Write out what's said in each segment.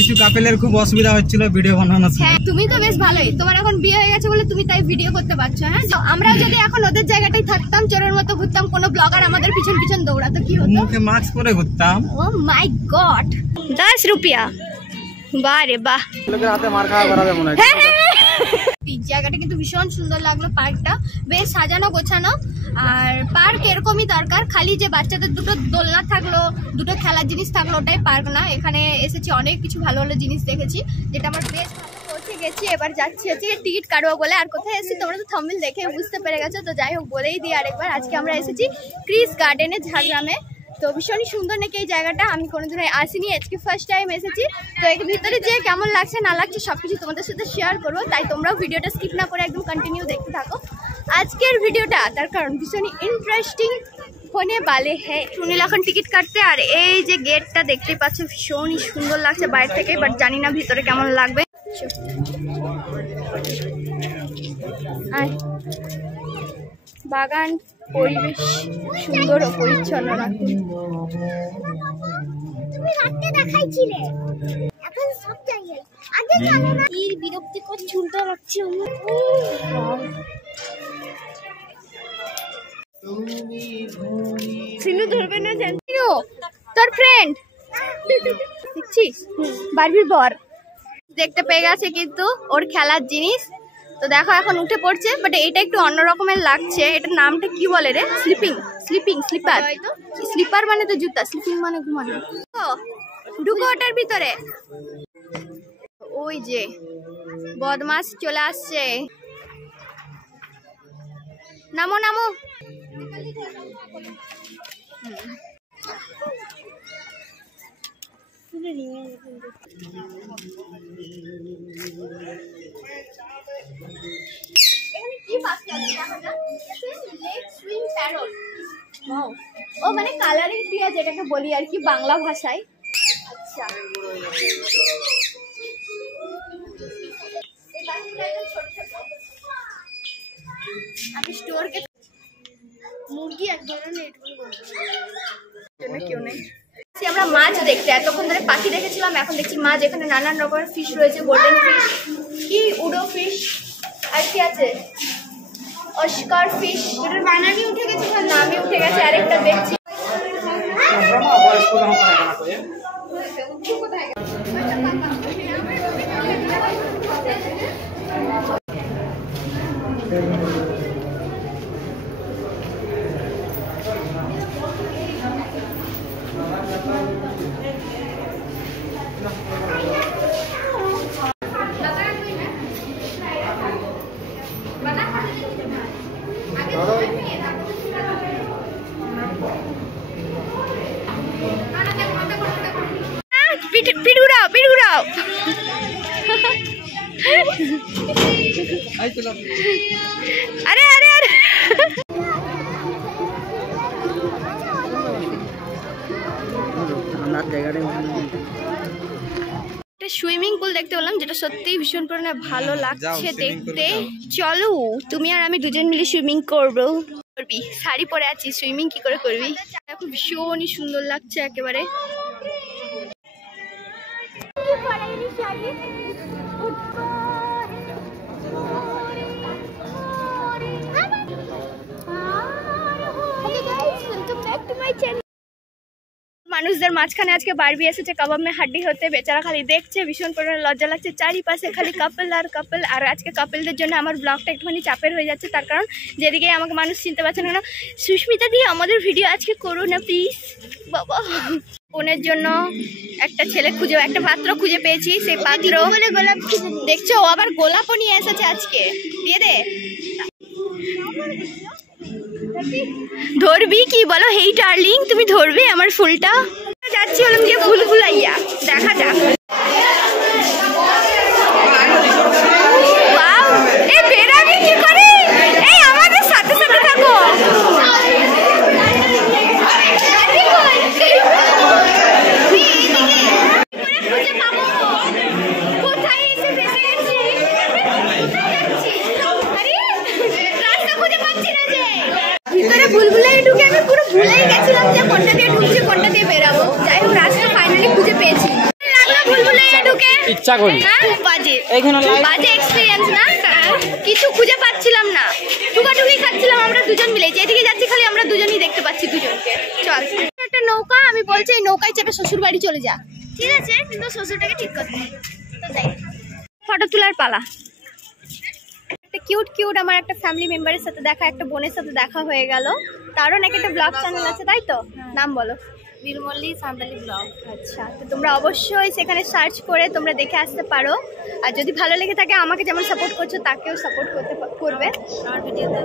কিছু কাপেলের খুব অসুবিধা হচ্ছিল ভিডিও বানানোর সময়। হ্যাঁ তুমি তো বেশ ভালোই, তোমার এখন বিয়ে হয়ে গেছে বলে তুমি তাই ভিডিও করতে পারছো। হ্যাঁ আমরা যদি এখন ওদের জায়গাটাই থাকতাম, চোরের মতো ঘুরতাম, কোনো ব্লগার আমাদের পিছন পিছন দৌড়াতো কি হতো? মুখে মাস্ক পরে ঘুরতাম। ও মাই গড, 10 রুপিয়া, বাহ রে বাহ। লোকের হাতে মার খাওয়া করাবে মনে হয়। এই জায়গাটা কিন্তু ভীষণ সুন্দর লাগলো, পার্কটা বেশ সাজানো গোছানো। আর পার্ক এরকমই দরকার, খালি যে বাচ্চাদের দুটো দোলনা থাকলো, দুটো খেলার জিনিস থাকলো ওটাই পার্ক না। এখানে এসেছি অনেক কিছু ভালো ভালো জিনিস দেখেছি, যেটা আমার বেশ ভালো। পৌঁছে গেছি, এবার যাচ্ছি হচ্ছে টিকিট কাটবো বলে। আর কোথায় এসেছি তোমরা তো থাম্বনেল দেখে বুঝতে পেরে গেছো, তো যাই হোক বলেই দিই আরেকবার। আজকে আমরা এসেছি ক্রিস গার্ডেনে ঝাড়গ্রামে। তো ভীষণই সুন্দর নাকি এই জায়গাটা, আমি কোনোদিন আসিনি, আজকে ফার্স্ট টাইম এসেছি। তো এর ভিতরে যে কেমন লাগছে না লাগছে সবকিছু তোমাদের সাথে শেয়ার করবো, তাই তোমরাও ভিডিওটা স্কিপ না করে একদম কন্টিনিউ দেখতে থাকো আজকের ভিডিওটা, তার কারণ ভীষণই ইন্টারেস্টিং होने वाले हैं। সুনীল এখন টিকিট কাটতে, আর এই যে গেটটা দেখতেই পাচ্ছ ভীষণই সুন্দর লাগছে বাইরে থেকে, বাট জানি না ভিতরে কেমন লাগবে। বাগান পরিবেশ সুন্দর ও পরিচ্ছন্ন রাখুন। তুমি রাতে দেখাইছিলে, এখন সব জায়গায় আগে জানো না। এই বিরক্তিকর চুলটা রাখছি আমি। সিনু ধরবে না জানিও, তোর ফ্রেন্ড দেখছিস বারবির বর দেখতে পেয়ে গেছে কিন্তু ওর খেলার জিনিস। তো দেখো এখন উঠে পড়ছে, বাট এটা একটু অন্য রকমের লাগছে। এটার নামটা কি বলে রে? স্লিপার। স্লিপার মানে তো জুতা, স্লিপিং মানে ঘুমানো। ঢুকো ওটার ভিতরে। ওই যে বদমাস চলে আসছে, নামো নামো। ও মানে কালারিং ক্রিয়া যেটাকে বলি আর কি বাংলা ভাষায়। আচ্ছা আমি স্টোরকে মুরগি এক ধরনের কেউ নেই। আমরা মাছ দেখতে এতক্ষণ ধরে পাখি দেখেছিলাম, এখন দেখছি মাছ। এখানে নানান রকমের ফিশ রয়েছে, গোল্ডেন ফিশ, কি উডো ফিশ, আর কি আছে অস্কার ফিশ। এটার বানানি উঠে গেছে, নামই উঠে গেছে। আরেকটা দেখছি পিড়ুরাও। আরে আরে আরে সুইমিং পুল দেখতে পেলাম, যেটা সত্যিই ভীষণ পরিমাণে ভালো লাগছে দেখতে। চলো তুমি আর আমি দুজন মিলে সুইমিং করবো। করবি? শাড়ি পরে আছি, সুইমিং কি করে করবি? এখন ভীষণই সুন্দর লাগছে একেবারে। মানুষদের মাঝখানে আজকে বারবি এসেছে কাবাব মে হাড্ডি হতে। বেচারা খালি দেখছে, ভীষণ পরিমাণে লজ্জা লাগছে, চারিপাশে খালি কাপল আর কাপল। আর আজকে কাপলদের জন্য আমার ব্লগটা একটুখানি চাপের হয়ে যাচ্ছে, তার কারণ যেদিকে আমাকে মানুষ চিনতে পারছে না। সুস্মিতা দিয়ে আমাদের ভিডিও আজকে করো না প্লিজ বাবা। বোনের জন্য একটা ছেলে খুঁজে, একটা পাত্র খুঁজে পেয়েছি। সেই পাত্র গোলাপ দেখছো, ও আবার গোলাপও নিয়ে এসেছে আজকে। দিয়ে দে, ধরবি কি বলো? হেই ডার্লিং, তুমি ধরবে আমার ফুলটা? যাচ্ছি হলাম দিয়ে ফুল ফুলাইয়া, দেখা যাক। বেরাবি কি করে? এই আমাদের সাথে সাথে থাকো। ভিতরে বুলবুলাই ঢুকে আমি পুরো ভুলেই গেছিলাম যে কোনটা দিয়ে ঢুকছি কোনটা দিয়ে বেরাবো। যাই হোক রাস্তা ফাইনালি খুঁজে পেয়েছি। লাগলো সিনুকে ইচ্ছা করি বাজে এইখানে বাজে এক্সপেরিয়েন্স না, কিছু খুঁজে পাচ্ছিলাম না, টুকাটুকি খাচ্ছিলাম আমরা দুজন মিলে, যেদিকে যাচ্ছি খালি আমরা দুজনই দেখতে পাচ্ছি দুজনকে। চল একটা নৌকা, আমি বলছি এই নৌকায় চেপে শ্বশুর বাড়ি চলে যা, ঠিক আছে, কিন্তু শ্বশুরটাকে ঠিক করতে হবে। তো তাই ফটো তোলার পালা। একটা কিউট কিউট আমার একটা ফ্যামিলি মেম্বারের সাথে দেখা, একটা বোনের সাথে দেখা হয়ে গেল। তারও নাকি একটা ব্লগ চ্যানেল আছে, তাই তো? নাম বলো। নীলমল্লি সান্তালি ব্লগ। আচ্ছা, তো তোমরা অবশ্যই সেখানে সার্চ করে তোমরা দেখে আসতে পারো। আর যদি ভালো লেগে থাকে, আমাকে যেমন সাপোর্ট করছো তাকেও সাপোর্ট করবে আমার ভিডিওতে।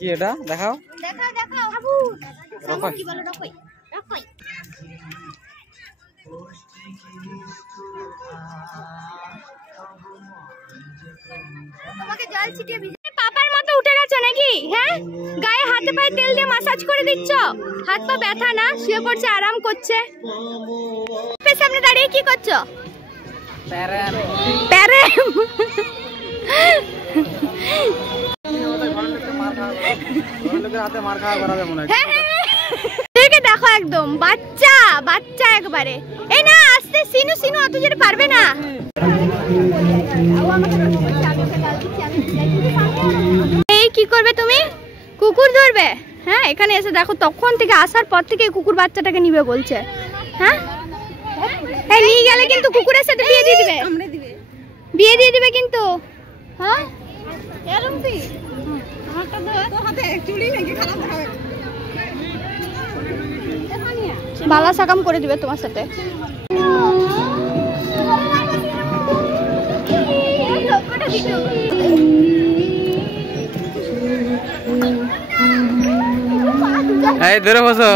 কি এটা দেখাও দেখাও দেখাও বাবু, কি বলো? রকই রকই তোমাকে জল ছিটিয়ে ভিজে পাপার মতো উঠে গেছো নাকি? হ্যাঁ, গায়ে হাতে পায়ে তেল দিয়ে মাসাজ করে দিচ্ছ, হাত পা ব্যথা না? শুয়ে পড়ছে, আরাম করছে। সামনে দাঁড়িয়ে কি করছো? প্যারেম। দেখো একদম বাচ্চা বাচ্চা একবারে। এই না আস্তে, সিনু সিনু অত জোরে পারবে না। এই কি করবে তুমি? কুকুর ধরবে? হ্যাঁ, এখানে এসে দেখো তখন থেকে আসার পর থেকে কুকুর বাচ্চাটাকে নিবে বলছে। হ্যাঁ, এই নিয়ে গেলে কিন্তু কুকুরের সাথে বিয়ে দিয়ে দিবে, বিয়ে দিয়ে দিবে কিন্তু। হ্যাঁ, বালা সাকাম করে দিবে তোমার সাথে। এই ধরে বসো।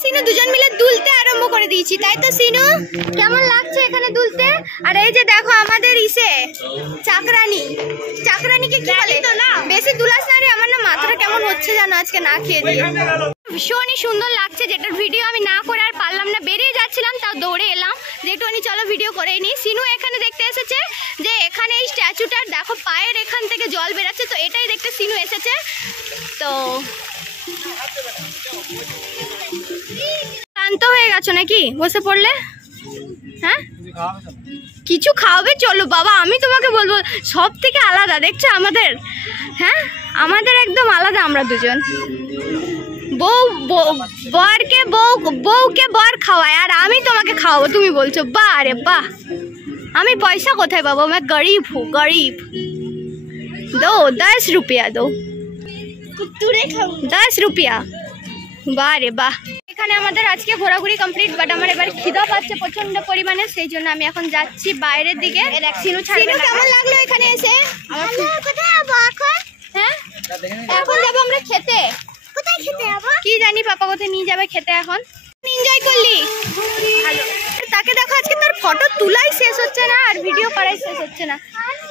সিনু দুজন মিলে দুলতে আরম্ভ করে দিয়েছি, তাই তো সিনু? কেমন লাগছে এখানে দুলতে? আর এই যে দেখো আমাদের ইসে চাকরানিকে কি বলে? বেশি দুলাস না রে, আমার না মাথাটা কেমন হচ্ছে জানো আজকে না খেয়ে দিয়ে। ভীষণই সুন্দর লাগছে, যেটার ভিডিও আমি না করে আর পারলাম না, বেরিয়ে যাচ্ছিলাম তাও দৌড়ে এলাম যে একটুখানি চলো ভিডিও করে নিই। সিনু এখানে দেখতে এসেছে যে এখানে এই স্ট্যাচুটার দেখো পায়ের এখান থেকে জল বেরাচ্ছে, তো এটাই দেখতে সিনু এসেছে। তো ক্লান্ত হয়ে গেছো নাকি বসে পড়লে? হ্যাঁ, কিছু খাওয়াবে? চলো বাবা, আমি তোমাকে বলবো সব থেকে আলাদা দেখছো আমাদের। হ্যাঁ, আমাদের একদম আলাদা আমরা দুজন। বউকে বর খাওয়ায় আর আমি তোমাকে খাওয়াবো, তুমি বলছো বাহ রে বাহ। আমি পয়সা কোথায় পাবো? मैं गरीब हूँ, गरीब। दो 10 रुपया दो, 10 रुपया। বাহ রে বাহ। এখানে আমাদের আজকে ঘোরাঘুরি কমপ্লিট, বাট আমার এবার খিদা পাচ্ছে প্রচন্ড পরিমাণে, সেই জন্য আমি এখন যাচ্ছি বাইরের দিকে। সিনু কেমন লাগলো এখানে এসে? হ্যাঁ, এখন যাবো আমরা খেতে। কোথায় খেতে যাবো কি জানি, পাপা কোথায় নিয়ে যাবে খেতে। এখন এনজয় করলি ভালো। তাকে দেখো আজকে তার ফটো তুলাই শেষ হচ্ছে না আর ভিডিও করাই শেষ হচ্ছে না।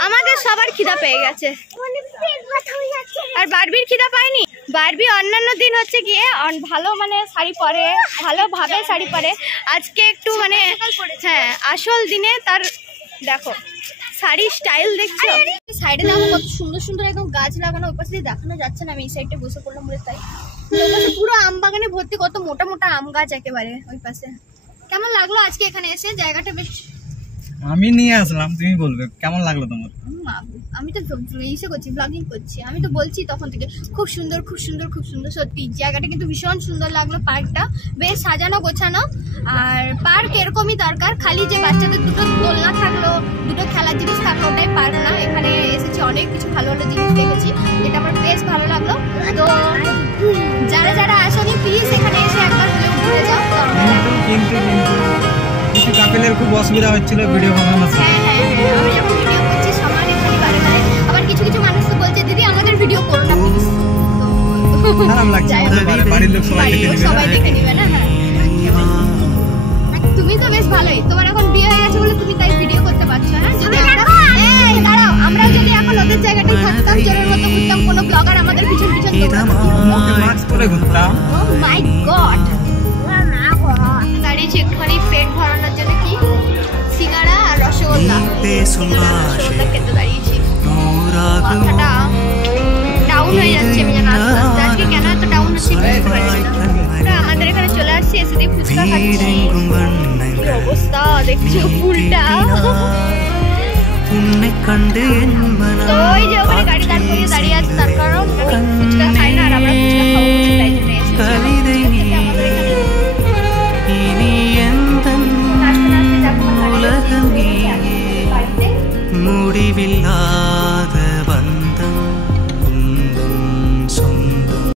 আমাদের সবার খিদা পেয়ে গেছে, আর বারবির খিদা পায়নি। বারবি অন্যান্য দিন হচ্ছে গিয়ে ভালো মানে শাড়ি পরে, ভালোভাবে শাড়ি পরে, আজকে একটু মানে হ্যাঁ আসল দিনে তার দেখো শাড়ি স্টাইল দেখছো। সাইডে দেখো কত সুন্দর সুন্দর একদম গাছ লাগানো, ওই পাশে দেখানো যাচ্ছে না, আমি এই সাইডে বসে পড়লাম বলে তাই। পুরো আম বাগানে ভর্তি, কত মোটা মোটা আম গাছ একেবারে ওই পাশে। কেমন লাগলো আজকে এখানে এসে? জায়গাটা বেশ আমি নিয়ে আসলাম, তুমি বলবে কেমন লাগলো তোমার? আমি তো ইসে করছি, ব্লগিং করছি, আমি তো বলছি তখন থেকে খুব সুন্দর খুব সুন্দর খুব সুন্দর। সত্যি জায়গাটা কিন্তু ভীষণ সুন্দর লাগলো, পার্কটা বেশ সাজানো গোছানো। আর পার্ক এরকমই দরকার, খালি যে বাচ্চাদের দুটো দোলনা থাকলো, দুটো খেলার জিনিস থাকলো, ওটাই পার্ক না। এখানে এসেছি অনেক কিছু ভালো ভালো জিনিস দেখেছি, যেটা আমার বেশ ভালো লাগলো। তো যারা যারা আসেনি প্লিজ এখানে এসে একবার ঘুরে যাও। কিন্তু কিছু কাপেলের খুব অসুবিধা হচ্ছিল ভিডিও বানানোর সময়। হ্যাঁ, আমি যখন ভিডিও করছি সবার এখানে বারে বারে, আবার কিছু কিছু মানুষ তো বলছে দিদি আমাদের ভিডিও করো না প্লিজ। খারাপ লাগছে, বাড়ির লোক সবাই দেখে নেবে না। হ্যাঁ, তুমি তো বেশ ভালোই, তোমার এখন বিয়ে হয়ে গেছে বলে তুমি তাই ভিডিও করতে পারছো। হ্যাঁ, যদি দাঁড়াও, আমরাও যদি এখন ওদের জায়গাটায় থাকতাম, জোরের মতো ঘুরতাম, কোনো ব্লগার আমাদের পিছন পিছন মাস্ক পরে ঘুরতাম। ও মাই গড, দাঁড়িয়েছি একটুখানি পেট ভরানোর জন্য, কি সিঙ্গাড়া আর রসগোল্লা খেতে দাঁড়িয়েছি। মাথাটা ডাউন হয়ে যাচ্ছে, আমি জানো আস্তে আস্তে। আজকে কেন এত ডাউন হচ্ছে আমাদের এখানে চলে আসছি, এসে দিয়ে ফুচকা খাচ্ছি। কি অবস্থা দেখছো ফুলটা। তো ওই যে ওখানে গাড়ি দাঁড় করিয়ে দাঁড়িয়ে আছে, তার কারণ ফুচকা খাই না, আর আমরা ফুচকা খাবো বলে তাই জন্য এসেছি। আমাদের এখানে முடிவில்லா